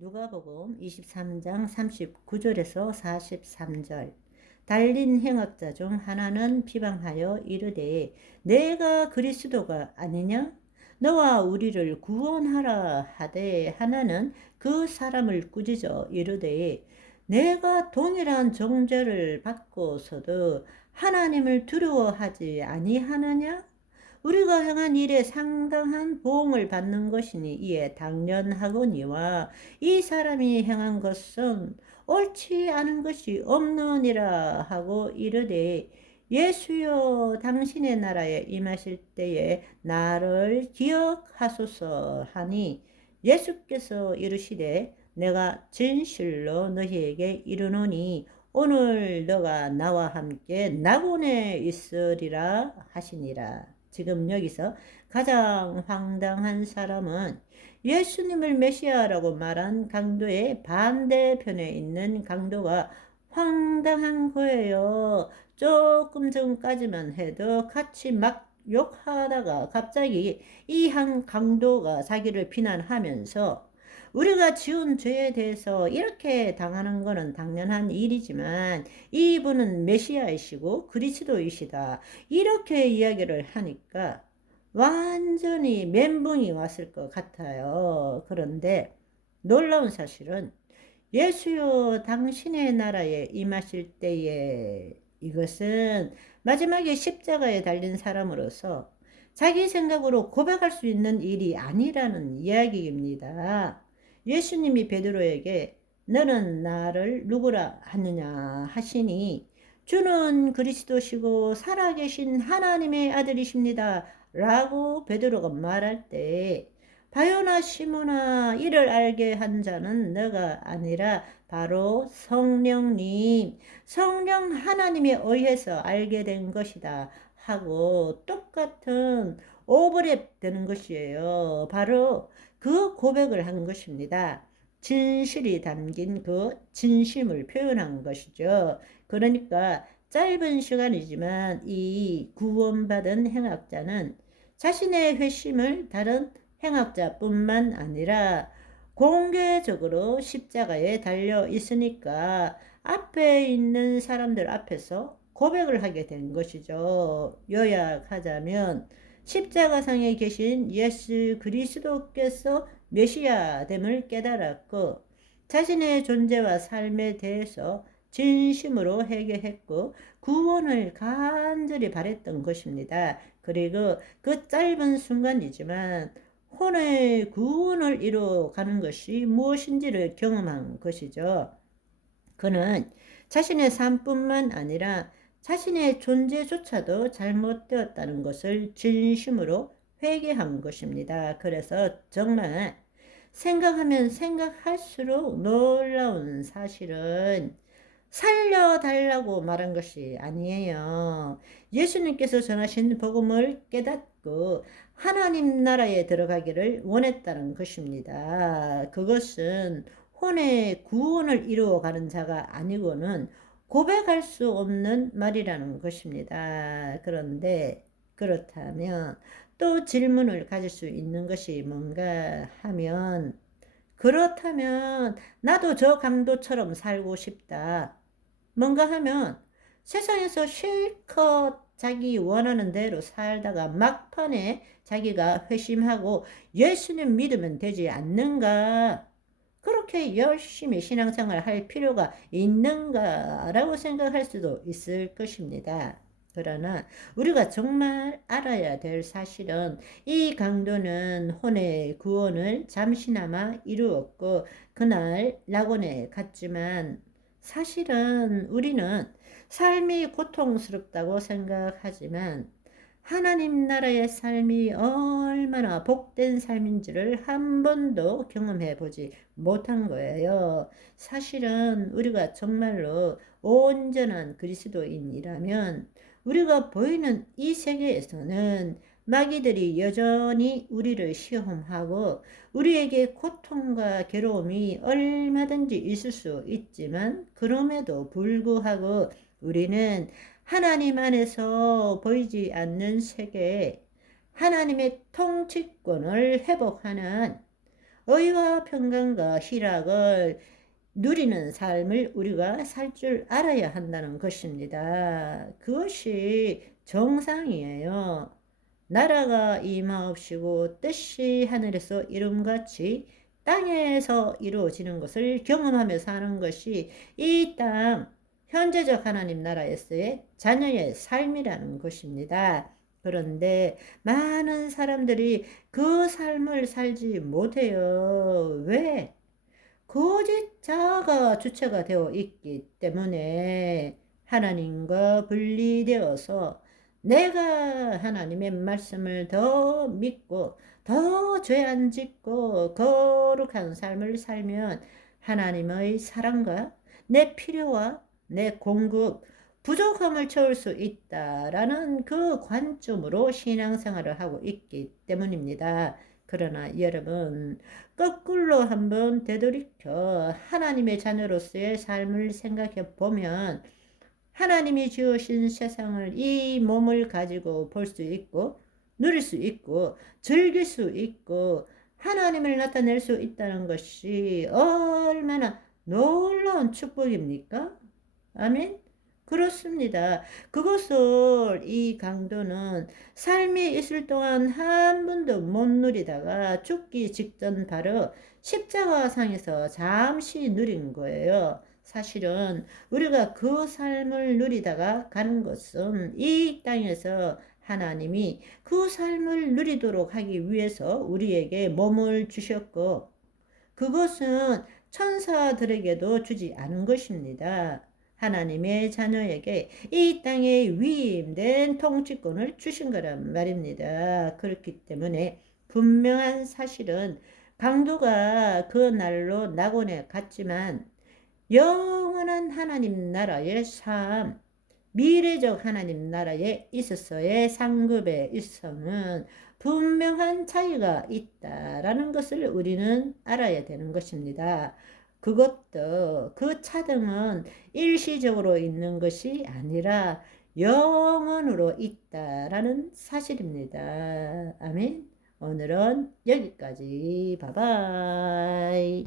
누가복음 23장 39절에서 43절. 달린 행악자 중 하나는 비방하여 이르되 내가 그리스도가 아니냐? 너와 우리를 구원하라 하되 하나는 그 사람을 꾸짖어 이르되 내가 동일한 정죄를 받고서도 하나님을 두려워하지 아니하느냐? 우리가 행한 일에 상당한 보응을 받는 것이니 이에 당연하거니와 이 사람이 행한 것은 옳지 않은 것이 없느니라 하고 이르되 예수여 당신의 나라에 임하실 때에 나를 기억하소서 하니 예수께서 이르시되 내가 진실로 너희에게 이르노니 오늘 너가 나와 함께 낙원에 있으리라 하시니라. 지금 여기서 가장 황당한 사람은 예수님을 메시아라고 말한 강도의 반대편에 있는 강도가 황당한 거예요. 조금 전까지만 해도 같이 막 욕하다가 갑자기 이 한 강도가 자기를 비난하면서 우리가 지은 죄에 대해서 이렇게 당하는 것은 당연한 일이지만 이분은 메시아이시고 그리스도이시다. 이렇게 이야기를 하니까 완전히 멘붕이 왔을 것 같아요. 그런데 놀라운 사실은 예수여 당신의 나라에 임하실 때에 이것은 마지막에 십자가에 달린 사람으로서 자기 생각으로 고백할 수 있는 일이 아니라는 이야기입니다. 예수님이 베드로에게 너는 나를 누구라 하느냐 하시니 주는 그리스도시고 살아계신 하나님의 아들이십니다. 라고 베드로가 말할 때 바요나 시몬아 이를 알게 한 자는 너가 아니라 바로 성령님, 성령 하나님에 의해서 알게 된 것이다 하고 똑같은 오버랩 되는 것이에요. 바로 그 고백을 한 것입니다. 진실이 담긴 그 진심을 표현한 것이죠. 그러니까 짧은 시간이지만 이 구원받은 행악자는 자신의 회심을 다른 행악자뿐만 아니라 공개적으로 십자가에 달려 있으니까 앞에 있는 사람들 앞에서 고백을 하게 된 것이죠. 요약하자면 십자가상에 계신 예수 그리스도께서 메시아됨을 깨달았고 자신의 존재와 삶에 대해서 진심으로 회개했고 구원을 간절히 바랬던 것입니다. 그리고 그 짧은 순간이지만 혼의 구원을 이루어가는 것이 무엇인지를 경험한 것이죠. 그는 자신의 삶뿐만 아니라 자신의 존재조차도 잘못되었다는 것을 진심으로 회개한 것입니다. 그래서 정말 생각하면 생각할수록 놀라운 사실은 살려달라고 말한 것이 아니에요. 예수님께서 전하신 복음을 깨닫고 하나님 나라에 들어가기를 원했다는 것입니다. 그것은 혼의 구원을 이루어가는 자가 아니고는 고백할 수 없는 말이라는 것입니다. 그런데 그렇다면 또 질문을 가질 수 있는 것이 뭔가 하면 그렇다면 나도 저 강도처럼 살고 싶다. 뭔가 하면 세상에서 실컷 자기 원하는 대로 살다가 막판에 자기가 회심하고 예수님 믿으면 되지 않는가? 그렇게 열심히 신앙생활 할 필요가 있는가라고 생각할 수도 있을 것입니다. 그러나 우리가 정말 알아야 될 사실은 이 강도는 혼의 구원을 잠시나마 이루었고 그날 낙원에 갔지만 사실은 우리는 삶이 고통스럽다고 생각하지만 하나님 나라의 삶이 얼마나 복된 삶인지를 한 번도 경험해 보지 못한 거예요. 사실은 우리가 정말로 온전한 그리스도인이라면 우리가 보이는 이 세계에서는 마귀들이 여전히 우리를 시험하고 우리에게 고통과 괴로움이 얼마든지 있을 수 있지만 그럼에도 불구하고 우리는 하나님 안에서 보이지 않는 세계에 하나님의 통치권을 회복하는 의와 평강과 희락을 누리는 삶을 우리가 살 줄 알아야 한다는 것입니다. 그것이 정상이에요. 나라가 임하옵시고 뜻이 하늘에서 이름같이 땅에서 이루어지는 것을 경험하며 사는 것이 이 땅 현재적 하나님 나라에서의 자녀의 삶이라는 것입니다. 그런데 많은 사람들이 그 삶을 살지 못해요. 왜? 거짓 자아가 주체가 되어 있기 때문에 하나님과 분리되어서 내가 하나님의 말씀을 더 믿고 더 죄 안 짓고 거룩한 삶을 살면 하나님의 사랑과 내 필요와 내 공급, 부족함을 채울 수 있다라는 그 관점으로 신앙생활을 하고 있기 때문입니다. 그러나 여러분, 거꾸로 한번 되돌이켜 하나님의 자녀로서의 삶을 생각해 보면 하나님이 지으신 세상을 이 몸을 가지고 볼 수 있고 누릴 수 있고 즐길 수 있고 하나님을 나타낼 수 있다는 것이 얼마나 놀라운 축복입니까? 아멘. 그렇습니다. 그것을 이 강도는 삶이 있을 동안 한 번도 못 누리다가 죽기 직전 바로 십자가상에서 잠시 누린 거예요. 사실은 우리가 그 삶을 누리다가 가는 것은 이 땅에서 하나님이 그 삶을 누리도록 하기 위해서 우리에게 몸을 주셨고 그것은 천사들에게도 주지 않은 것입니다. 하나님의 자녀에게 이 땅에 위임된 통치권을 주신 거란 말입니다. 그렇기 때문에 분명한 사실은 강도가 그 날로 낙원에 갔지만 영원한 하나님 나라의 삶, 미래적 하나님 나라에 있어서의 상급에 있어서는 분명한 차이가 있다라는 것을 우리는 알아야 되는 것입니다. 그것도 그 차등은 일시적으로 있는 것이 아니라 영원으로 있다라는 사실입니다. 아멘. 오늘은 여기까지. 바이바이.